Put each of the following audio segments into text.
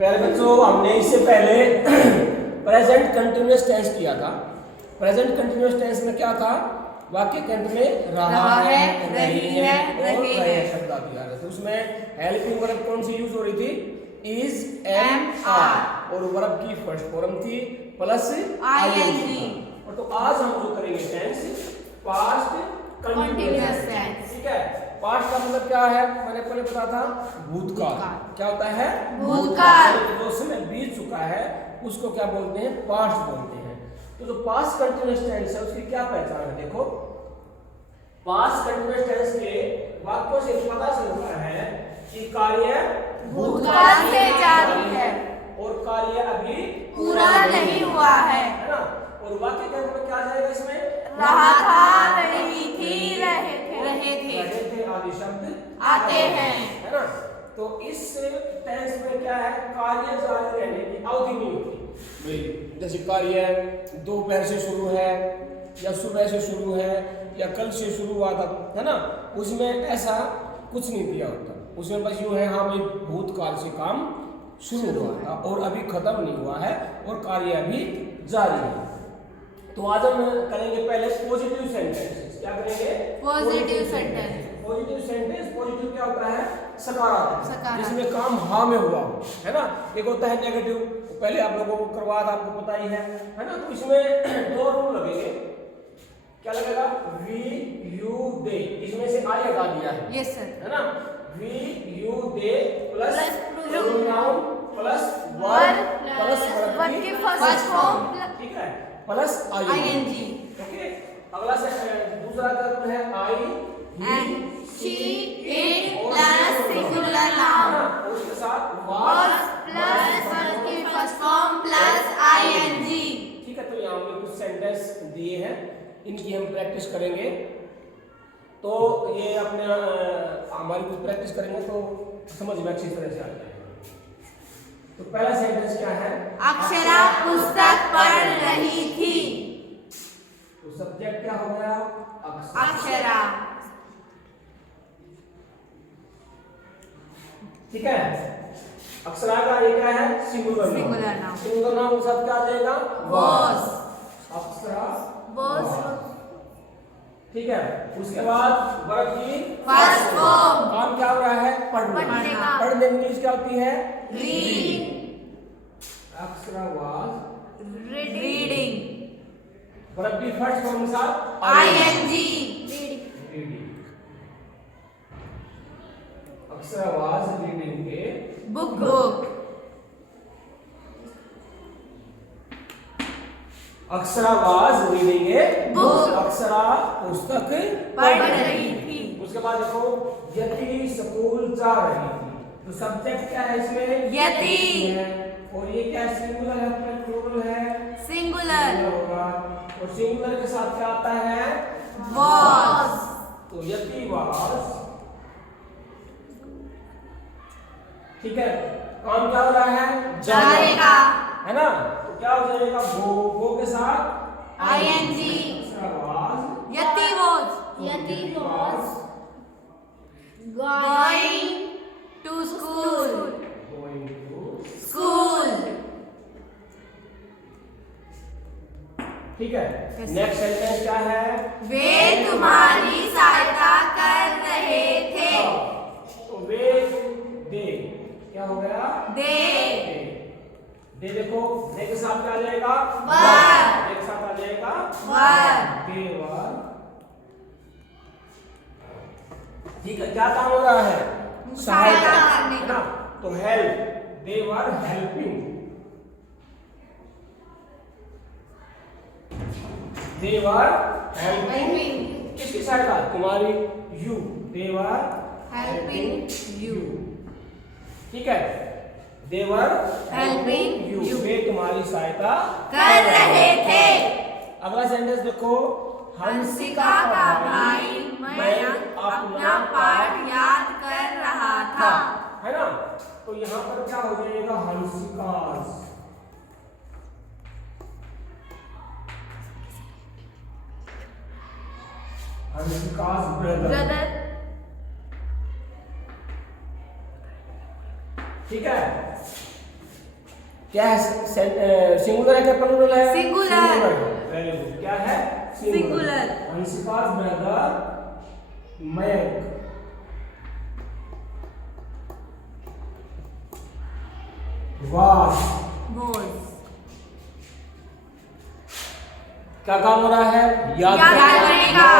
पहले बच्चों हमने इससे पहले प्रेजेंट कंटिन्यूअस टेंस किया था। प्रेजेंट कंटिन्यूअस टेंस में क्या था, वाक्य के अंत में रहा है, रही है और रहे शब्द दिया था। तो उसमें हेल्पिंग वर्ब कौन सी यूज हो रही थी, इज, एम, आर, और वर्ब की फर्स्ट फॉर्म थी प्लस आईएनजी। और तो आज हम जो करेंगे टेंस पास्ट कंटिन्यूअस टेंस। ठीक है, पास्ट का मतलब क्या है, मैंने पहले बताया था भूतकाल। क्या होता है, भूतकाल। जो समय बीत चुका है उसको क्या बोलते हैं, पास्ट बोलते हैं। तो जो पास्ट कंटिन्यूअस टेंस है उसकी क्या पहचान है, देखो पास्ट कंटिन्यूअस टेंस के वाक्यों से पता चलता है कि कार्य भूतकाल से जारी है और कार्य अभी पूरा नहीं हुआ है ना। और वाक्य के अंत में क्या जाएगा, इसमें रहा था, रही थी, रहे थे आदि शब्द आते हैं, है ना। तो इस टेंस में क्या है, कार्य जारी रहने की अवधि नहीं होती। जैसे कार्य दोपहर से शुरू है या सुबह से शुरू है या कल से शुरू हुआ था, है ना, उसमें ऐसा कुछ नहीं दिया होता। उसमें बस यूं है, हाँ भाई भूतकाल से काम शुरू हुआ था और अभी खत्म नहीं हुआ है और कार्य अभी जारी है। तो आज हम करेंगे पहले पॉजिटिव सेंटेंसेस। क्या करेंगे, positive sentence. Positive sentence, positive क्या होता है, सकारात्मक, जिसमें काम हाँ में हुआ हो, है ना। एक होता है नेगेटिव, पहले आप लोगों को करवा था, आपको पता ही है ना। तो इसमें दो रूल लगेंगे। क्या लगेगा, वी, यू, दे, इसमें से आई हटा दिया है, यस सर, है ना। We, you, they plus pronoun plus verb plus verb की फर्स्ट फॉर्म, ठीक है, प्लस आईएनजी। ओके, अगला से दूसरा रूल है I, and, she, it plus singular noun, और उसके साथ वाज प्लस वर्ब की फर्स्ट फॉर्म प्लस आईएनजी। ठीक है, तो यहाँ पे कुछ सेंटेंस दिए हैं, इनकी हम प्रैक्टिस करेंगे। तो ये अपने हमारी कुछ प्रैक्टिस करेंगे तो समझ में अच्छी तरह से आ जाएगा। तो पहला सेंटेंस क्या है, अक्षरा पुस्तक पढ़ रही थी। तो सब्जेक्ट क्या हो गया, अक्षरा। ठीक है, अक्षरा का ये क्या है, सिंगुलर नाउन। सिंगुलर नाउन शब्द क्या आ जाएगा, वाज, अक्षरा वाज। ठीक है, उसके बाद वर्ब की फर्स्ट फॉर्म, काम क्या हो रहा है, पढ़ने पढ़ना। पढ़ने की इंग्लिश क्या होती है, reading, Akshara was reading, verb की फर्स्ट फॉर्म के साथ ING, reading. Akshara was reading a book, Akshara was reading a book, Akshara पुस्तक पढ़ रही थी। उसके बाद देखो यति स्कूल जा रही थी। तो सब्जेक्ट क्या है इसमें, यति, और ये क्या है, सिंगुलर है, प्लूरल है, सिंगुलर, होगा। और सिंगुलर के साथ क्या आता है, वाज। तो यति वाज। ठीक है, काम क्या हो रहा है, जाएगा, है ना। तो क्या हो जाएगा, गो के साथ ING, Yati was, going to school, school. ठीक है, नेक्स्ट सेंटेंस क्या है, वे तुम्हारी सहायता कर रहे थे। तो वे दे क्या हो गया, दे, दे देखो, दे के साथ क्या आ जाएगा, वर, दे के साथ आ जाएगा वर, दे वर। ठीक है, क्या काम हो रहा है, सहायता करने है ना। तो help, they were helping, they were helping किसकी सहायता, तुम्हारी, you, they were helping you, ठीक है, दे वर हेल्पिंग यू, वे तुम्हारी सहायता कर रहे थे। अगला सेंटेंस देखो, हंसिका का भाई मैं अपना पाठ याद कर रहा था, है ना। तो यहाँ पर क्या हो जाएगा, हंसिकास, हंसिकास ब्रदर। ठीक है, क्या है? सिंगुलर है क्या प्लूरल है? Singular. Very good. क्या है? Singular. हंसिका's brother मयंक was क्या काम हो रहा है? याद करने का।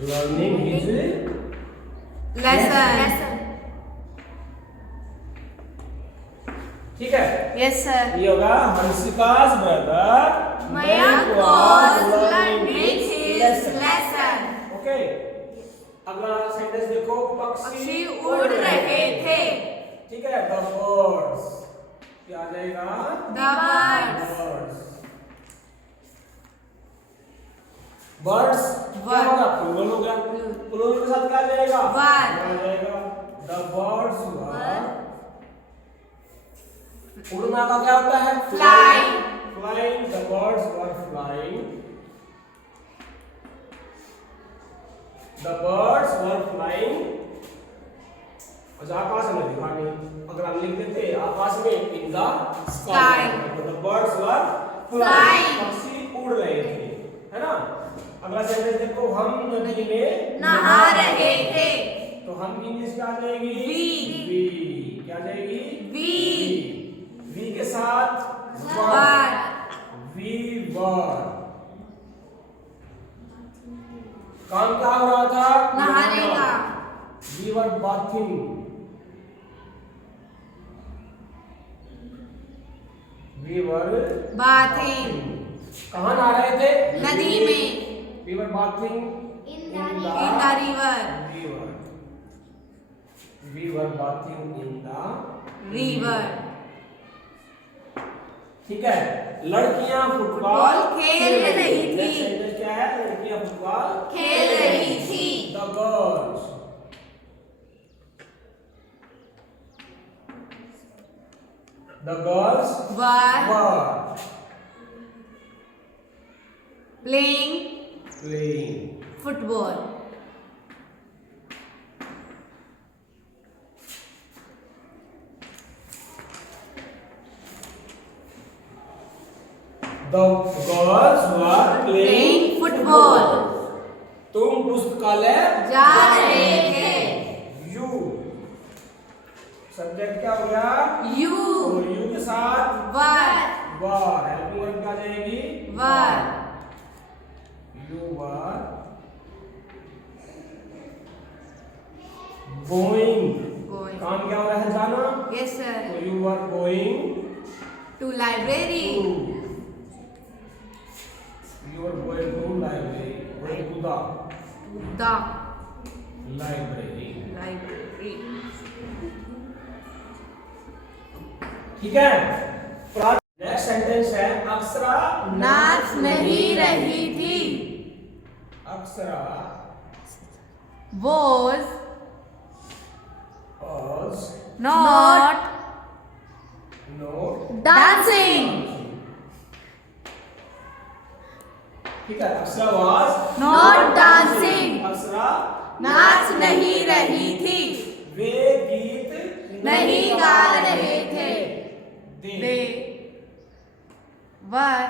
Learning his lesson। ठीक है। Yes sir। ये होगा हंसिका's brother Mayank was learning his lesson। Okay. अगला सेंटेंस देखो, पक्षी पक्षी उड़ रहे थे। ठीक है। द बर्ड्स क्या आ जाएगा? The birds। बर्ड्स क्या Bird। होगा? प्लूरल हो गया। प्लूरल के साथ क्या आ जाएगा? Were। आ जाएगा। द बर्ड्स वर। उड़ना का क्या होता है? Flying। Flying. The birds were flying. The birds were flying. और आकाश में दिखा नहीं, अगर हम लिख देते आकाश में in the sky, the birds were flying, पक्षी उड़ रहे थे, है ना। अगला सेंटेंस देखो, हम नदी में नहा रहे थे। तो हम की इंग्लिश क्या आ जाएगी? We। क्या आ जाएगी? वी के साथ Were। We were. काम क्या हो रहा था? नहाने का। We were bathing. We were Bathing। कहाँ नहा रहे थे? नदी में। We were bathing In the river। We were bathing in the River। ठीक है। लड़कियां फुटबॉल बॉल खेल रही थी। नेक्स्ट सेंटेंस क्या है? लड़कियां फुटबॉल खेल रही थी। The girls Were playing playing football। The girls were playing football। तुम पुस्तकालय जा रहे थे। यू सब्जेक्ट क्या हो गया? You। और यू के साथ Were। वर। हेल्पिंग वर्ब क्या जाएगी? Were। You were going. काम क्या हो रहा है? जाना। Yes sir। तो you were going To library। You are going to library. Going to The the library. library। ठीक है। नेक्स्ट सेंटेंस है, अक्षरा नाच नहीं रही थी। Akshara Was was not not dancing। ठीक है। Akshara was Not dancing। Akshara नाच नहीं रही थी। वे गीत नहीं गा रहे थे। they They were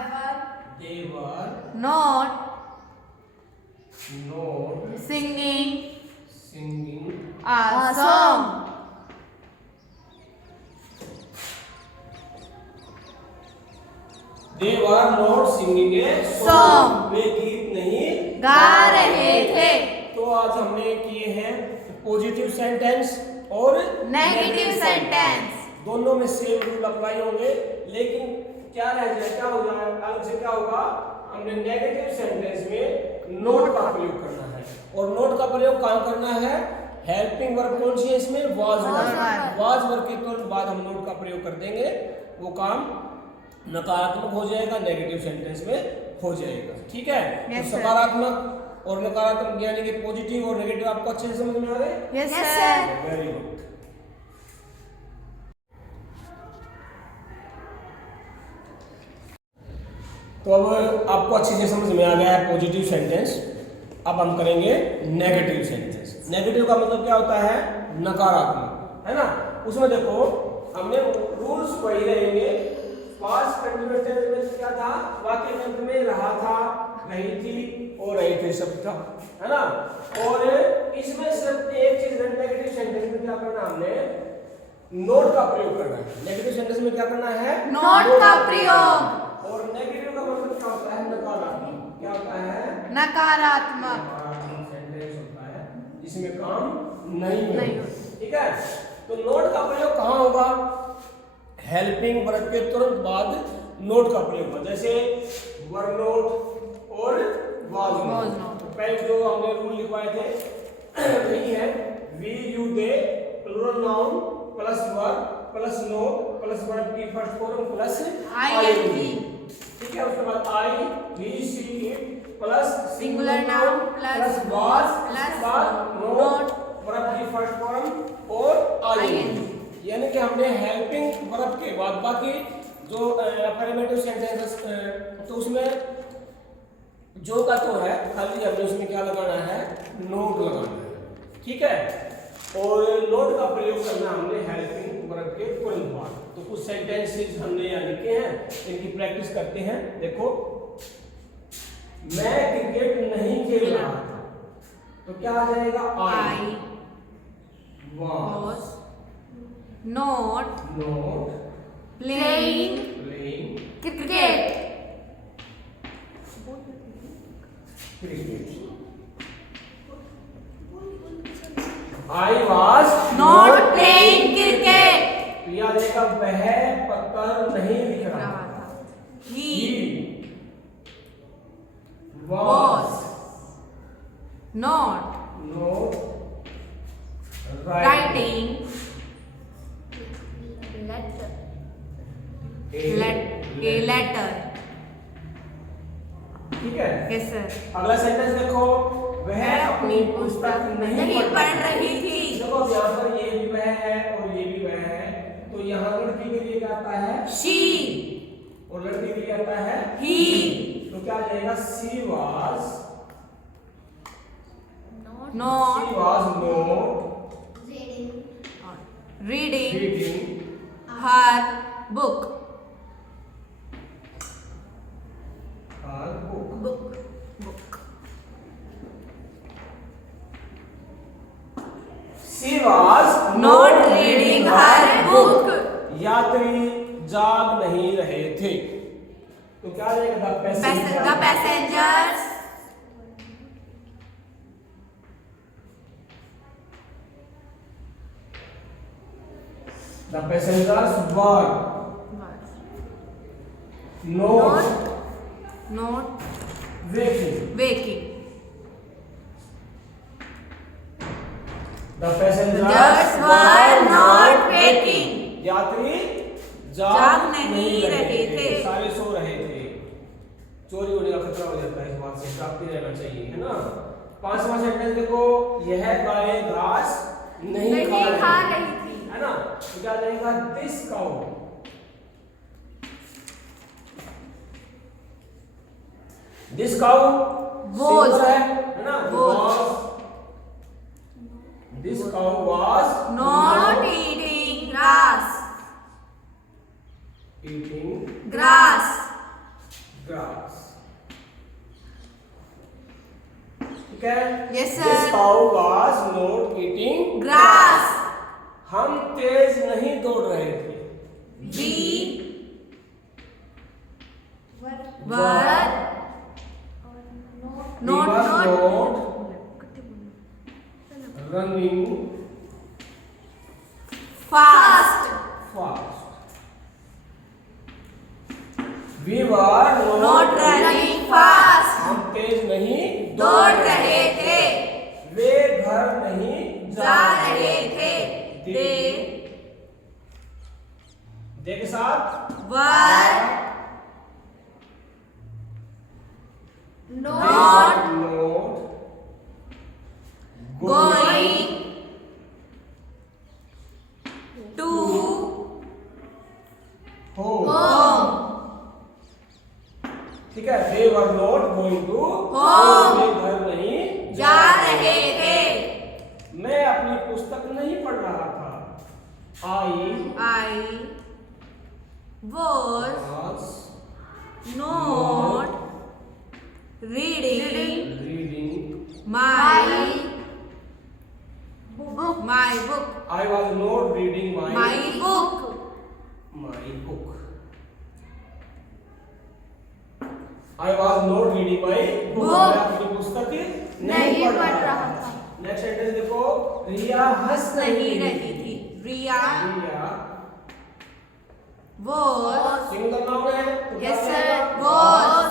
they were not not singing singing a song। they were not singing a Song। वे गीत नहीं गा रहे थे। तो आज हमने किए हैं पॉजिटिव सेंटेंस और नेगेटिव सेंटेंस। दोनों में सेम रूल अप्लाई होंगे, लेकिन क्या रह जाए, क्या हो जाए, अलग से क्या होगा? हमने नेगेटिव सेंटेंस में नोट का प्रयोग करना है, और नोट का प्रयोग कहाँ करना है? हेल्पिंग वर्ब कौन सी है इसमें? Was verb. वाज वर्ब के तुरंत बाद हम नोट का प्रयोग कर देंगे, वो काम नकारात्मक हो जाएगा, नेगेटिव सेंटेंस में हो जाएगा। ठीक है। Yes, तो sir। सकारात्मक और नकारात्मक यानी कि पॉजिटिव और नेगेटिव आपको अच्छे से समझ में आ गए? Yes sir। Very good. तो अब आपको अच्छे से समझ में आ गया है पॉजिटिव सेंटेंस। अब हम करेंगे नेगेटिव सेंटेंस। नेगेटिव का मतलब क्या होता है? नकारात्मक, है ना। उसमें देखो हमने रूल्स वही रहेंगे। पास्ट कंटिन्यूअस टेंस में क्या था? वाक्य के अंत में रहा था, रही थी और रहे थे शब्द था, है ना। और इसमें सिर्फ एक चीज है, नेगेटिव सेंटेंस में क्या करना हमने? नोट का प्रयोग करना है। नेगेटिव सेंटेंस में क्या करना है? नोट का प्रयोग। और नेगेटिव का मतलब क्या होता है? नकारात्मक। क्या होता है? नकारात्मक। नकारात्मक सेंटेंस होता है जिसमें काम नहीं होगा, ठीक है। तो नोट का प्रयोग कहाँ होगा? हेल्पिंग वर्ब के तुरंत बाद नोट का प्रयोग होगा, जैसे वर नोट और वाज नोट। पहले जो हमने रूल लिखवाए थे वही है, we you they plural noun plus verb plus not plus verb की फर्स्ट फॉर्म प्लस आईएनजी, ठीक है। उसके बाद I he she it plus singular noun plus was plus not verb की फर्स्ट फॉर्म और आईएनजी। यानी कि हमने हेल्पिंग वर्ब के बाद बाकी जो अफर्मेटिव सेंटेंसेस तो उसमें जो का तो है, खाली हमने उसमें क्या लगाना है? नोट लगाना है, ठीक है। और नोट का प्रयोग करना हमने हेल्पिंग वर्ब के तुरंत बाद। तो कुछ सेंटेंसेस हमने यहाँ लिखे हैं, इनकी प्रैक्टिस करते हैं। देखो, मैं क्रिकेट नहीं खेल रहा था, तो क्या आ जाएगा? I was not playing cricket. I was not playing cricket. या देखा वह पत्थर नहीं लिख रहा था। He was not writing a letter। ठीक है। Yes sir. अगला सेंटेंस देखो, वह अपनी पुस्तक नहीं पढ़ रही थी। देखो यहाँ पर ये भी वह है और ये भी वह है, तो यहाँ लड़की के लिए क्या आता है? शी। और लड़की के लिए आता है? ही। तो क्या आ जाएगा? She was not reading her book. She was not reading her book। यात्री जाग नहीं रहे थे, तो क्या रहेगा? The passengers were not waking. The passengers passengers were not waking। यात्री जाग नहीं रहे थे। सारे सो रहे थे। चोरी होने का खतरा हो जाता है, इस बात से सावधान रहना चाहिए, है ना। पांचवा सेंटेंस देखो, यह गाय घास नहीं खा रही थी, है ना। तो क्या जाएगा? दिस काउ was है ना। This cow was not eating grass। eating grass। ठीक है। Yes, sir। This cow was not eating grass। हम तेज नहीं दौड़ रहे थे। We were not running fast। We were not running fast। हम तेज नहीं दौड़ रहे थे। वे घर नहीं जा रहे थे। दे के साथ were not going to home। ठीक है। They were not going to home। वे घर नहीं पुस्तक नहीं पढ़ रहा था। I was was not reading reading my book. I was not reading my book. book. I was not reading my book. Book. मैं अपनी पुस्तक नहीं पढ़ रहा था। नेक्स्ट सेंटेंस देखो, रिया हंस नहीं रही थी। रिया रिया was सिंगल नाउन है तो क्या yes sir बनेगा? was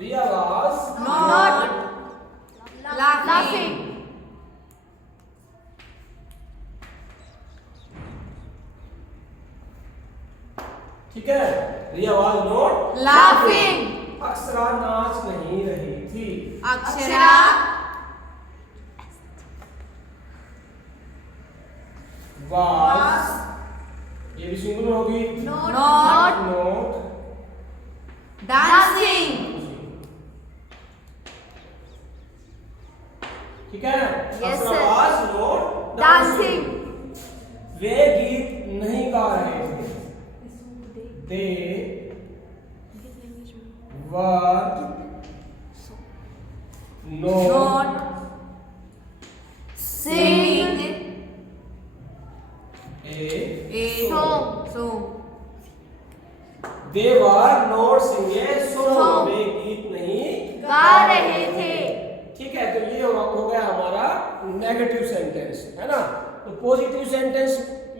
Riya was not laughing. ठीक है, रिया was not Laughing. अक्षरा नाच नहीं रही थी। अक्षरा was ये भी सिंगल होगी। not not dancing. ठीक है, Yes, Akshara sir. was not Dancing. वे गीत नहीं गा रहे थे। They were not sing a song. They were not singing a song. Song. वे गीत नहीं गा रहे थे। ठीक है, तो ये हो गया हमारा नेगेटिव सेंटेंस, है ना। तो पॉजिटिव सेंटेंस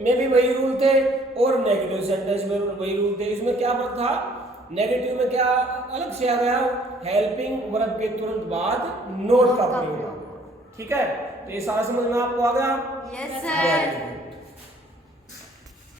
में भी वही रूल थे और नेगेटिव सेंटेंस में वही रूल थे। इसमें क्या फर्क था? नेगेटिव में क्या अलग से आ गया? हेल्पिंग वर्ब के तुरंत बाद नोट का प्रयोग। ठीक है, तो ये सारा समझ में आपको आ गया? Yes sir.